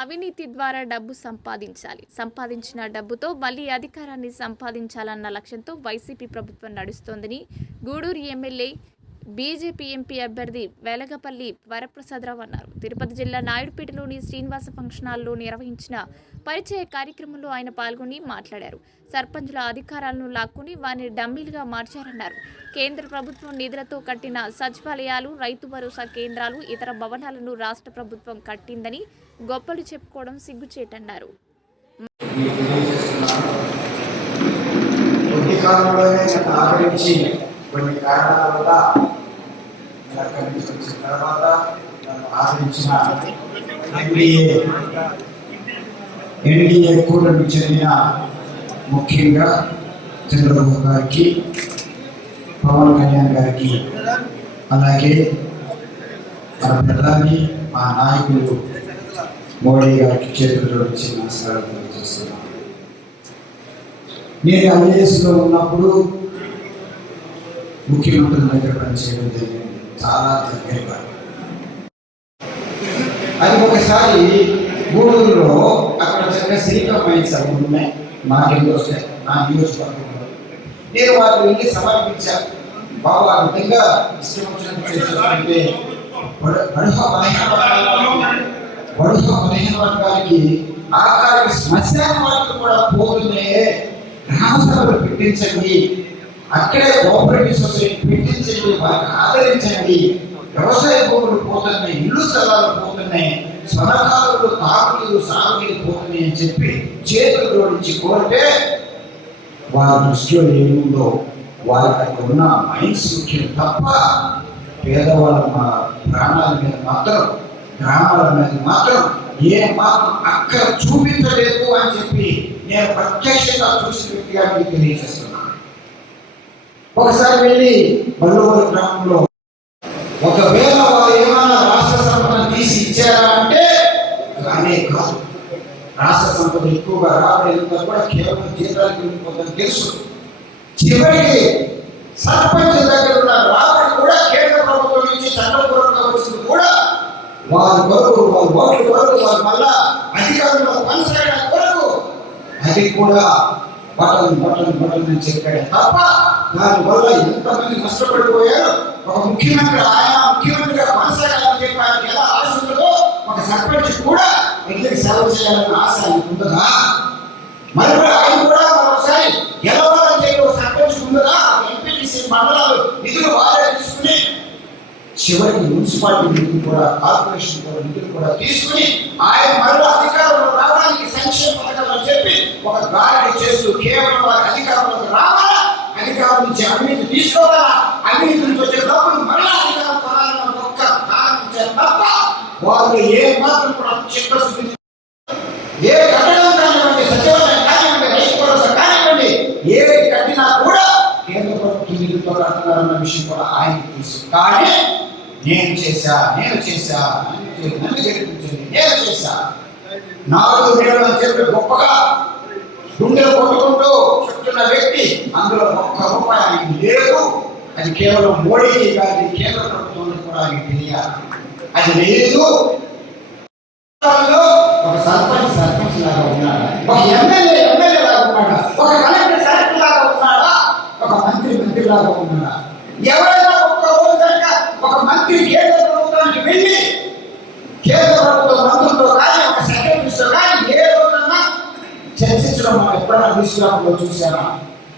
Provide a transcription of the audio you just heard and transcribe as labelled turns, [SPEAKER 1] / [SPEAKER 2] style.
[SPEAKER 1] అవినీతి ద్వారా డబ్బు సంపాదించాలి. సంపాదించిన డబ్బుతో మళ్ళీ అధికారాన్ని సంపాదించాలన్న లక్ష్యంతో వైసీపీ ప్రభుత్వం నడుస్తోందని గూడూరు ఎమ్మెల్యే బీజేపీ ఎంపీ అభ్యర్థి వెలగపల్లి వరప్రసాదరావు అన్నారు. తిరుపతి జిల్లా నాయుడుపేటలోని శ్రీనివాస ఫంక్షన్ హాల్లో నిర్వహించిన పరిచయ కార్యక్రమంలో ఆయన పాల్గొని మాట్లాడారు. సర్పంచుల అధికారాలను లాక్కుని వారిని డమ్మీలుగా మార్చారన్నారు. కేంద్ర ప్రభుత్వం నిధులతో కట్టిన సచివాలయాలు రైతు భరోసా కేంద్రాలు ఇతర భవనాలను రాష్ట్ర ప్రభుత్వం కట్టిందని గొప్పలు చెప్పుకోవడం సిగ్గుచేటన్నారు.
[SPEAKER 2] కాలంలోనే ఆదరించి కొన్ని కారణాల వల్ల ఇలా కనిపించి వచ్చిన తర్వాత నన్ను ఆదరించిన ఎన్డీఏ ఎన్డీఏ కూటమికి చెందిన ముఖ్యంగా చంద్రబాబు గారికి పవన్ కళ్యాణ్ గారికి అలాగే మన ప్రధాని మా నాయకులు మోడీ గారికి చేతుల్లో వచ్చి నమస్కారం తెలియజేస్తున్నాను. నేను ఐఏఎస్లో ఉన్నప్పుడు ముఖ్యమంత్రి దగ్గర పనిచేయడం జరిగింది. చాలా దగ్గరగా అది ఒకసారి గూడూరులో అక్కడ చక్కగా శ్రీకం మైన్స్ అవి ఉన్నాయి. నాకెందుకు వస్తాయి. నా నియోజకవర్గంలో. నేను వారికి వెళ్ళి సమర్పించాను. బాబు ఆ విధంగా ఇష్టం వచ్చినట్టు చేస్తుంటే బడుహ బలహీన బడుహ బలహీన వర్గాలకి ఆఖరికి శ్మశాన వాటికి కూడా పోతున్నాయే. గ్రామ సభలు పెట్టించండి. అక్కడే కోఆపరేటివ్ సొసైటీ పెట్టించండి వారిని ఆదరించండి. వ్యవసాయ భూములు పోతున్నాయి ఇల్లు స్థలాలు పోతున్నాయి స్వరకారులు తాగునీరు సాగునీరు పోతున్నాయి అని చెప్పి చేతులు జోడించి కోరితే వారి దృష్టిలో ఏముందో వారికి అక్కడ ఉన్న మైండ్స్ ముఖ్యం తప్ప పేదవాళ్ళ మా ప్రాణాల మీద మాత్రం గ్రామాల మీద మాత్రం ఏ మాత్రం అక్కడ చూపించలేదు అని చెప్పి నేను ప్రత్యక్షంగా చూసిన వ్యక్తిగా మీకు తెలియజేస్తున్నాను. ఒకసారి వెళ్ళి బల్లువరి గ్రామంలో ఒకవేళ వారు ఏమైనా రాష్ట్ర సంపదను తీసి ఇచ్చారా అంటే కానీ కాదు. రాష్ట్ర సంపద ఎక్కువగా రావడం కూడా కేవలం జీతాలకు వెళ్ళిపోతుందని తెలుసు. చివరికి సర్పంచ్ దగ్గర ఉన్న రాబడి కూడా కేంద్ర ప్రభుత్వం నుంచి చట్టపూర్వకంగా వచ్చింది కూడా. వారి కొరకు వారి ఓట్ల కొరకు వారి వల్ల అధికారంలో కొనసాగడం కొరకు అది కూడా బటన్ బటన్ బటన్ అని చెప్పాడు తప్ప దానివల్ల ఎంతమంది నష్టపడిపోయారు ఒక ముఖ్యమంత్రి ఆయన ముఖ్యమంత్రిగా కొనసాగాలని చెప్పి ఆయనకి ఎలా ఆశ ఉంటుందో ఒక సర్పంచ్ కూడా ప్రజలకు సేవ చేయాలన్న ఆశ ఆయనకు ఉండదా మరి ఆయన కూడా మరొకసారి గెలవాలని చెప్పి ఒక సర్పంచ్ ఉండదా ఎంపీటీసీ మండలాలు నిధులు వారే తీసుకుని చివరికి మున్సిపాలిటీ నిధులు కూడా కార్పొరేషన్ కూడా నిధులు కూడా తీసుకుని ఆయన మరలా అధికారంలో రావడానికి సంక్షేమ పథకాలు చెప్పి ఒక గాలి చేస్తూ కేవలం వారి అధికారంలోకి రావాలి. అధికారం నుంచి అవినీతి తీసుకోవాలా అవినీతి నుంచి వచ్చే డబ్బులు మరలా అధికారం పొందాలన్న ఒక్క కారణం చేత తప్ప వాళ్ళు ఏ మాత్రం కూడా చిత్తశుద్ధి ఏ కట్టడం కానివ్వండి సచివాలయం కానివ్వండి రైతు భరోసా కానివ్వండి ఏది కట్టినా కూడా కేంద్ర ప్రభుత్వం నిధులతో కడుతున్నారన్న విషయం కూడా ఆయన తెలుసు. కానీ నేను చేశా నేను చేశా నన్ను గెలిపించింది నేను చేశా. నాలుగు నేను అని చెప్పి గొప్పగా గుండె కొట్టుకుంటూ అందులో ఒక్క రూపాయి ఆయనకి లేదు. అది కేవలం మోడీకి కాదు కేంద్ర ప్రభుత్వం కూడా ఆయనకి తెలియాలి. అది లేదు. ఒక సర్పంచ్ సర్పంచ్ లాగా ఉన్నాడా? ఒక ఎమ్మెల్యే ఎమ్మెల్యే లాగా ఉన్నాడా? ఒక కలెక్టర్ కలెక్టర్ లాగా ఉన్నాడా? ఒక మంత్రి మంత్రి లాగా ఉన్నాడా? ఎవరైనా ఒక్క రోజు కనుక ఒక మంత్రి కేంద్ర ప్రభుత్వానికి వెళ్ళి కేంద్ర ప్రభుత్వ మంత్రులతో కానీ ఒక సెక్రటరీస్తో కానీ ఏ రోజన్నా చర్చించడం మనం ఎప్పుడైనా తీసుకురావడంలో చూసామా